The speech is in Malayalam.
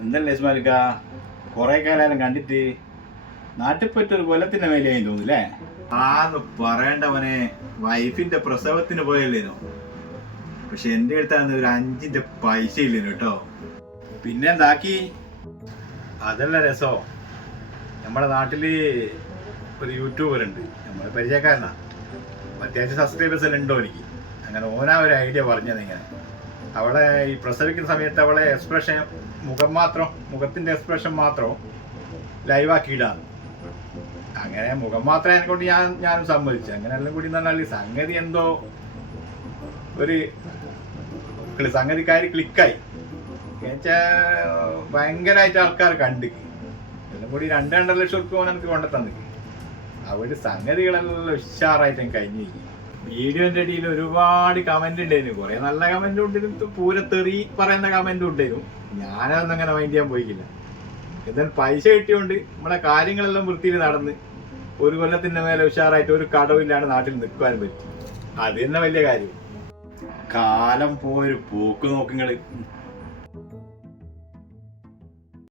എന്തല്ലേ ഇസ്മാലിക്ക കുറെ കാലം കണ്ടിട്ട് നാട്ടിൽ പറ്റ ഒരു കൊല്ലത്തിന്റെ മേലെയായി തോന്നുന്നില്ലേ ആന്ന് പറയണ്ടവനെ വൈഫിന്റെ പ്രസവത്തിന് പോയല്ലേനോ? പക്ഷെ എന്റെ അടുത്താന്ന് ഒരു അഞ്ചിന്റെ പൈസ ഇല്ലേനു കേട്ടോ? പിന്നെ എന്താക്കി അതല്ല രസോ? നമ്മുടെ നാട്ടിൽ ഒരു യൂട്യൂബർ ഉണ്ട് നമ്മളെ പരിചയക്കാരനാ. അത്യാവശ്യം സബ്സ്ക്രൈബേഴ്സ് എല്ലാം ഉണ്ടോ എനിക്ക്? അങ്ങനെ ഓനാ ഒരു ഐഡിയ പറഞ്ഞത് ഇങ്ങനെ. അവളെ ഈ പ്രസവിക്കുന്ന സമയത്ത് അവളെ എക്സ്പ്രഷൻ മുഖം മാത്രം മുഖത്തിന്റെ എക്സ്പ്രഷൻ മാത്രം ലൈവാക്കിയിടാണ് അങ്ങനെ മുഖം മാത്രം എന്നെ കൊണ്ട് ഞാൻ ഞാനും സമ്മതിച്ചു. അങ്ങനെ എല്ലാം കൂടി എന്ന് പറഞ്ഞാൽ സംഗതി എന്തോ ഒരു സംഗതിക്കാര് ക്ലിക്കായി. ഭയങ്കരമായിട്ട് ആൾക്കാർ കണ്ടു. എല്ലാം കൂടി രണ്ട് രണ്ടര ലക്ഷം റുപ്യ എനിക്ക് കൊണ്ടെത്തന്നു. അവിടെ സംഗതികളെല്ലാം ഉഷാറായിട്ട് കഴിഞ്ഞു വീഡിയോന്റെ ഇടയിൽ ഒരുപാട് കമന്റ് ഉണ്ടായിരുന്നു കുറെ നല്ല കമന്റ് ഉണ്ടായിരുന്നു പൂരത്തെറി പറയുന്ന കമന്റ് ഉണ്ടായിരുന്നു ഞാനതൊന്നും അങ്ങനെ മൈൻഡ് ചെയ്യാൻ പോയിക്കില്ല. എന്നാൽ പൈസ കിട്ടിയോണ്ട് നമ്മളെ കാര്യങ്ങളെല്ലാം വൃത്തിയിൽ നടന്ന് ഒരു കൊല്ലത്തിന്റെ മേലെ ഉഷാറായിട്ട് ഒരു കടവില്ലാണ്ട് നാട്ടിൽ നിൽക്കാൻ പറ്റി. അത് തന്നെ വലിയ കാര്യം. കാലം പോയൊരു പോക്ക് നോക്കുങ്ങൾ